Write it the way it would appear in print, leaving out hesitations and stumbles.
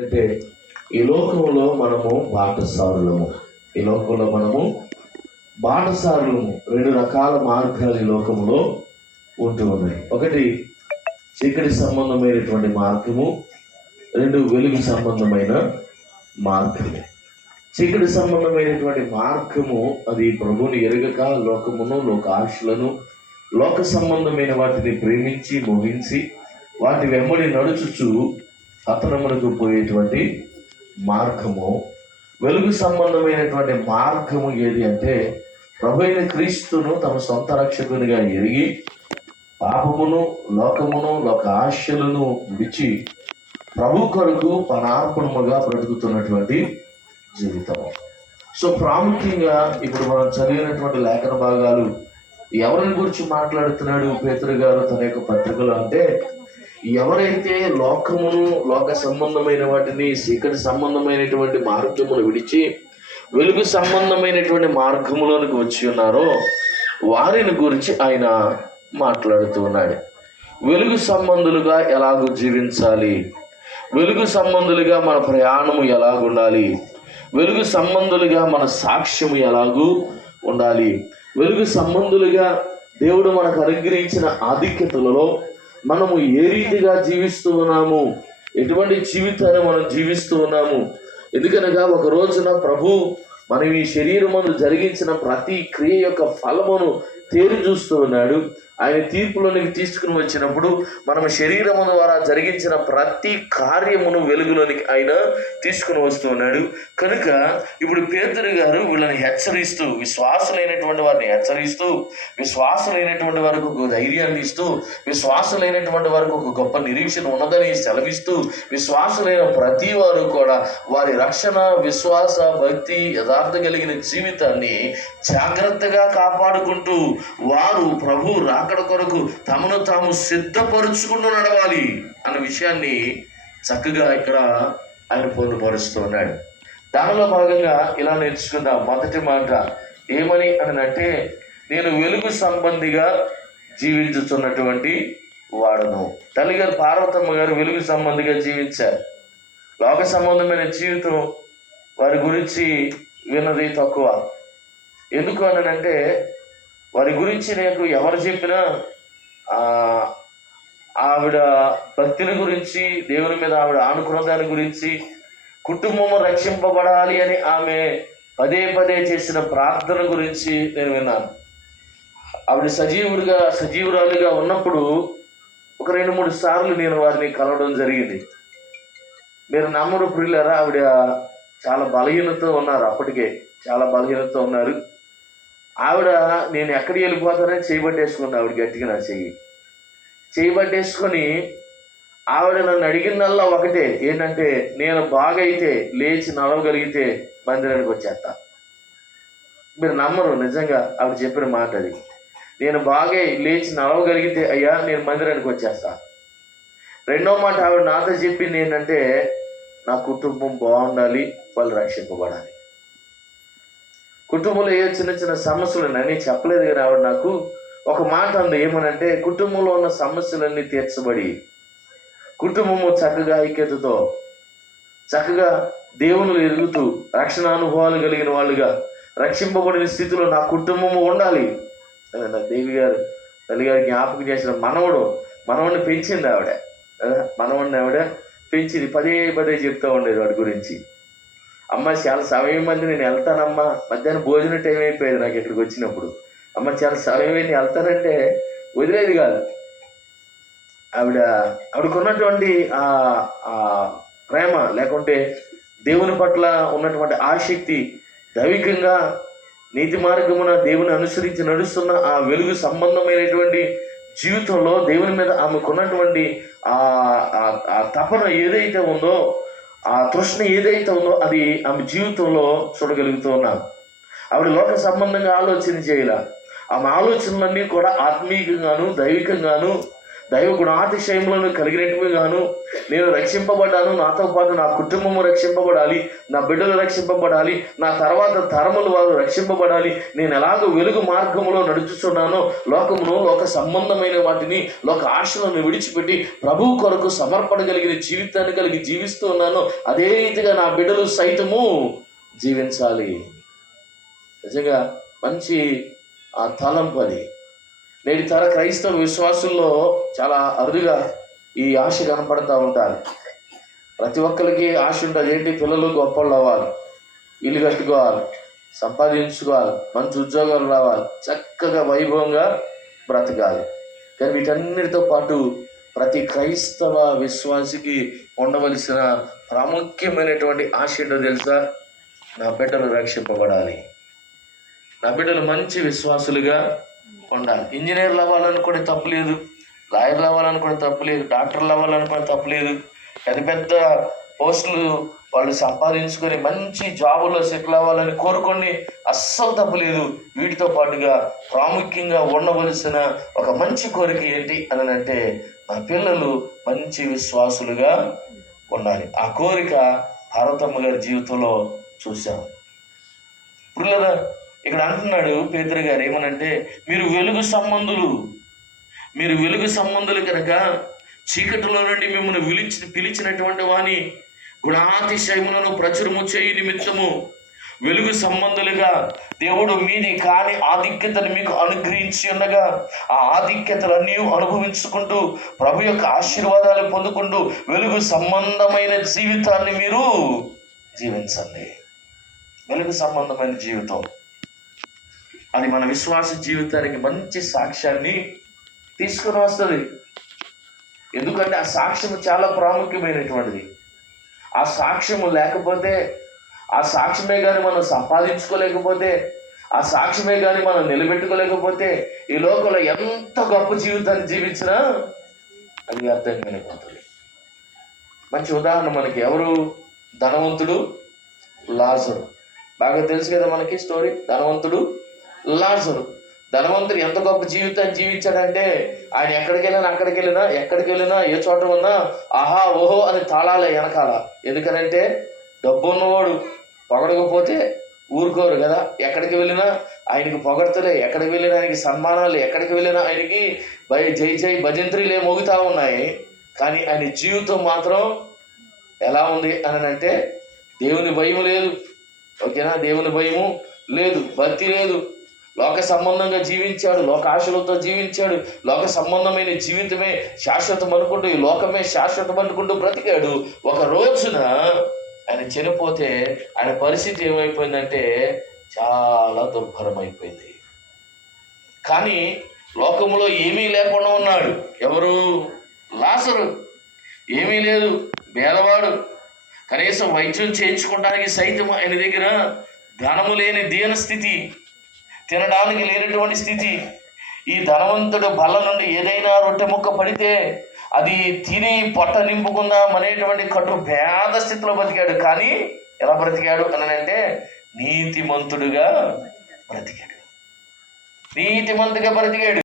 అంటే ఈ లోకంలో మనము బాటసారులము. ఈ లోకంలో మనము బాటసారులము. రెండు రకాల మార్గాలు ఈ లోకంలో ఉంటూ ఉన్నాయి. ఒకటి చీకటి సంబంధమైనటువంటి మార్గము, రెండు వెలుగు సంబంధమైన మార్గము. చీకటి సంబంధమైనటువంటి మార్గము అది ప్రభుని ఎరుగక లోకమును, లోక ఆశలను, లోక సంబంధమైన వాటిని ప్రేమించి మోహించి వాటి వెంబడి నడుచుచు పతనమునకు పోయేటువంటి మార్గము. వెలుగు సంబంధమైనటువంటి మార్గము ఏది అంటే ప్రభు అయిన క్రీస్తును తమ సొంత రక్షకునిగా ఎరిగి పాపమును, లోకమును, లోక ఆశలను విడిచి ప్రభు కొరకు పరార్పణముగా బ్రతుకుతున్నటువంటి జీవితము. సో ప్రాముఖ్యంగా ఇప్పుడు మనం చదివినటువంటి లేఖన భాగాలు ఎవరిని గురించి మాట్లాడుతున్నాడు పేతురు గారు తన యొక్క పత్రికలో అంటే, ఎవరైతే లోకమును, లోక సంబంధమైన వాటిని, చీకటి సంబంధమైనటువంటి మార్గమును విడిచి వెలుగు సంబంధమైనటువంటి మార్గములోనికి వచ్చి ఉన్నారో వారిని గురించి ఆయన మాట్లాడుతూ ఉన్నాడు. వెలుగు సంబంధులుగా ఎలాగూ జీవించాలి, వెలుగు సంబంధులుగా మన ప్రయాణము ఎలాగుండాలి, వెలుగు సంబంధులుగా మన సాక్ష్యము ఎలాగూ ఉండాలి, వెలుగు సంబంధులుగా దేవుడు మనకు అనుగ్రహించిన ఆధిక్యతలలో మనము ఏ రీతిగా జీవిస్తూ ఉన్నాము, ఎటువంటి జీవితాన్ని మనం జీవిస్తూ ఉన్నాము. ఎందుకనగా ఒక రోజున ప్రభు మనం ఈ శరీరమును జరిగించిన ప్రతి క్రియ యొక్క ఫలమును తేరి చూస్తూ ఉన్నాడు. ఆయన తీర్పులోనికి తీసుకుని వచ్చినప్పుడు మనం శరీరము ద్వారా జరిగించిన ప్రతి కార్యమును వెలుగులోనికి ఆయన తీసుకుని వస్తూ ఉన్నాడు. కనుక ఇప్పుడు పేతురు గారు వీళ్ళని హెచ్చరిస్తూ, విశ్వాసులైనటువంటి వారిని హెచ్చరిస్తూ, విశ్వాసులైనటువంటి వారికి ఒక ధైర్యాన్ని ఇస్తూ, విశ్వాసులైనటువంటి వారికి ఒక గొప్ప నిరీక్షణ ఉన్నదని సెలవిస్తూ, విశ్వాసులైన ప్రతి వారు కూడా వారి రక్షణ, విశ్వాస, భక్తి, యథార్థ కలిగిన జీవితాన్ని జాగ్రత్తగా కాపాడుకుంటూ వారు ప్రభు రాకడ కొరకు తమను తాము సిద్ధపరుచుకుంటూ నడవాలి అన్న విషయాన్ని చక్కగా ఇక్కడ ఆయన పొందుపరుస్తూ ఉన్నాడు. దానిలో భాగంగా ఇలా నేర్చుకుందాం. మొదటి మాట ఏమని అంటే, నేను వెలుగు సంబంధిగా జీవించుతున్నటువంటి వాడను. తల్లిగారు పార్వతమ్మ గారు వెలుగు సంబంధిగా జీవించారు. లోక సంబంధమైన జీవితం వారి గురించి విన్నది తక్కువ. ఎందుకు అంటే, వారి గురించి నేను ఎవరు చెప్పినా ఆవిడ భక్తిని గురించి, దేవుని మీద ఆవిడ ఆనుకున్న దాని గురించి, కుటుంబము రక్షింపబడాలి అని ఆమె పదే పదే చేసిన ప్రార్థన గురించి నేను విన్నాను. ఆవిడ సజీవురాలుగా ఉన్నప్పుడు ఒక 2-3 సార్లు నేను వారిని కలవడం జరిగింది. మీరు నమ్మరు ప్రియులారా, ఆవిడ చాలా బలహీనతో ఉన్నారు. అప్పటికే చాలా బలహీనతో ఉన్నారు. ఆవిడ నేను ఎక్కడికి వెళ్ళిపోతానని చేయబట్టేసుకుంది. ఆవిడ గట్టిగా నా చేయబట్టేసుకొని ఆవిడ నన్ను అడిగిందల్లా ఒకటే, ఏంటంటే నేను బాగైతే లేచి నడవగలిగితే మందిరానికి వచ్చేస్తా. మీరు నమ్మరు, నిజంగా ఆవిడ చెప్పిన మాట అది. నేను బాగా లేచి నడవగలిగితే అయ్యా నేను మందిరానికి వచ్చేస్తా. రెండో మాట ఆవిడ నాతో చెప్పింది ఏంటంటే, నా కుటుంబం బాగుండాలి, వాళ్ళు రక్షింపబడాలి. కుటుంబంలో ఏ చిన్న చిన్న సమస్యలు ఉన్నాయని చెప్పలేదు కానీ ఆవిడ నాకు ఒక మాట అంది. ఏమనంటే, కుటుంబంలో ఉన్న సమస్యలన్నీ తీర్చబడి కుటుంబము చక్కగా ఐక్యతతో చక్కగా దేవుని ఎరుగుతూ రక్షణ అనుభవాలు కలిగిన వాళ్ళుగా రక్షింపబడిన స్థితిలో నా కుటుంబము ఉండాలి. నా దేవి గారు తల్లిగారు జ్ఞాపకం చేసిన మనవడిని పెంచింది ఆవిడ. మనవడిని ఆవిడ పెంచింది. పదే పదే చెప్తూ ఉండేది వాడి గురించి. అమ్మ చాలా సమయం మంది నేను వెళ్తానమ్మా, మధ్యాహ్నం భోజనం టైం అయిపోయేది నాకు ఇక్కడికి వచ్చినప్పుడు. అమ్మ చాలా సమయం నేను వెళ్తానంటే వదిలేది కాదు. ఆవిడకున్నటువంటి ప్రేమ, లేకుంటే దేవుని పట్ల ఉన్నటువంటి ఆసక్తి, దైవికంగా నీతి మార్గమున దేవుని అనుసరించి నడుస్తున్న ఆ వెలుగు సంబంధమైనటువంటి జీవితంలో దేవుని మీద ఆమెకున్నటువంటి ఆ తపన ఏదైతే ఉందో, ఆ తృష్ణ ఏదైతే ఉందో అది ఆమె జీవితంలో చూడగలుగుతూ ఉన్నాం. ఆవిడ లోక సంబంధంగా ఆలోచన చేయాల. ఆమె ఆలోచనలన్నీ కూడా ఆత్మీయంగాను, దైవికంగాను, దైవ గుణాతిశయములను కలిగినట్టుగా గాను నేను రక్షింపబడ్డాను. నాతో పాటు నా కుటుంబము రక్షింపబడాలి, నా బిడ్డలు రక్షింపబడాలి, నా తర్వాత తరములు వారు రక్షింపబడాలి. నేను ఎలాగో వెలుగు మార్గంలో నడుచుచున్నానో లోకమును, లోక సంబంధమైన వాటిని, లోక ఆశలను విడిచిపెట్టి ప్రభువు కొరకు సమర్పణ కలిగిన జీవితాన్ని కలిగి జీవిస్తూ ఉన్నాను. అదే రీతిగా నా బిడ్డలు సైతము జీవించాలి. నిజంగా మంచి తలంపు అది. నేటి తర క్రైస్తవ విశ్వాసుల్లో చాలా అరుదుగా ఈ ఆశ కనపడుతూ ఉంటారు. ప్రతి ఒక్కరికి ఆశ ఉంటుంది. ఏంటి? పిల్లలు గొప్పలు అవ్వాలి, ఇల్లు కట్టుకోవాలి, సంపాదించుకోవాలి, మంచి ఉద్యోగాలు రావాలి, చక్కగా వైభవంగా బ్రతకాలి. కానీ వీటన్నిటితో పాటు ప్రతి క్రైస్తవ విశ్వాసికి ఉండవలసిన ప్రాముఖ్యమైనటువంటి ఆశ ఏంటో తెలుసా? నా బిడ్డలు రక్షింపబడాలి, నా బిడ్డలు మంచి విశ్వాసులుగా ఉండాలి. ఇంజనీర్లు అవ్వాలనుకునే తప్పులేదు, లాయర్లు అవ్వాలనుకునే తప్పులేదు, డాక్టర్లు అవ్వాలనుకునే తప్పులేదు, పెద్ద పెద్ద పోస్టులు వాళ్ళు సంపాదించుకొని మంచి జాబుల్లో సెటిల్ అవ్వాలని కోరుకోండి, అస్సలు తప్పులేదు. వీటితో పాటుగా ప్రాముఖ్యంగా ఉండవలసిన ఒక మంచి కోరిక ఏంటి అని అంటే, నా పిల్లలు మంచి విశ్వాసులుగా ఉండాలి. ఆ కోరిక పార్వతమ్మ గారి జీవితంలో చూశాం. ఇప్పుడు లేదా ఇక్కడ అంటున్నాడు పేతురు గారు ఏమనంటే, మీరు వెలుగు సంబంధులు కనుక చీకటిలో నుండి మిమ్మల్ని పిలిచినటువంటి వాని గుణాతిశయములను ప్రచురము చేయి నిమిత్తము వెలుగు సంబంధులుగా దేవుడు మీది కాని ఆధిక్యతను మీకు అనుగ్రహించి ఉండగా ఆ ఆధిక్యతలన్నీ అనుభవించుకుంటూ ప్రభు యొక్క ఆశీర్వాదాలు పొందుకుంటూ వెలుగు సంబంధమైన జీవితాన్ని మీరు జీవించండి. వెలుగు సంబంధమైన జీవితం అది మన విశ్వాస జీవితానికి మంచి సాక్ష్యాన్ని తీసుకుని వస్తుంది. ఎందుకంటే ఆ సాక్ష్యము చాలా ప్రాముఖ్యమైనటువంటిది. ఆ సాక్ష్యము లేకపోతే, ఆ సాక్ష్యమే కానీ మనం సంపాదించుకోలేకపోతే, ఆ సాక్ష్యమే కానీ మనం నిలబెట్టుకోలేకపోతే ఈ లోకంలో ఎంత గొప్ప జీవితాన్ని జీవించినా అది వ్యర్థం కలిగిపోతుంది. మంచి ఉదాహరణ మనకి ఎవరు? ధనవంతుడు లాజరు. బాగా తెలుసు కదా మనకి స్టోరీ. ధనవంతుడు లాజరు. ధనవంతుడు ఎంత గొప్ప జీవితాన్ని జీవించాడంటే ఆయన ఎక్కడికి వెళ్ళినా ఏ చోట ఉన్నా ఆహా ఓహో అని తాళాలే వెనకాల. ఎందుకనంటే డబ్బు ఉన్నవాడు పొగడకపోతే ఊరుకోరు కదా. ఎక్కడికి వెళ్ళినా ఆయనకి పొగడతలే, ఎక్కడికి వెళ్ళినా ఆయనకి సన్మానాలు, ఎక్కడికి వెళ్ళినా ఆయనకి జై జై భజంత్రీలే మోగుతూ ఉన్నాయి. కానీ ఆయన జీవితం మాత్రం ఎలా ఉంది అని అంటే దేవుని భయం లేదు. ఓకేనా? దేవుని భయము లేదు, భక్తి లేదు, లోక సంబంధంగా జీవించాడు, లోక ఆశలతో జీవించాడు, లోక సంబంధమైన జీవితమే శాశ్వతం అనుకుంటూ, ఈ లోకమే శాశ్వతం అనుకుంటూ బ్రతికాడు. ఒక రోజున ఆయన చనిపోతే ఆయన పరిస్థితి ఏమైపోయిందంటే చాలా దుర్భరం అయిపోయింది. కానీ లోకంలో ఏమీ లేకుండా ఉన్నాడు. ఎవరు? లాజరు. ఏమీ లేదు, పేదవాడు. కనీసం వైద్యం చేయించుకోవడానికి సైతం ఆయన దగ్గర ధనము లేని దీన స్థితి, తినడానికి లేనటువంటి స్థితి. ఈ ధనవంతుడు బల్ల నుండి ఏదైనా రొట్టె ముక్క పడితే అది తిని పొట్ట నింపుకుందాం అనేటువంటి కటు పేద స్థితిలో బతికాడు. కానీ ఎలా బ్రతికాడు అని అంటే నీతిమంతుడుగా బ్రతికాడు.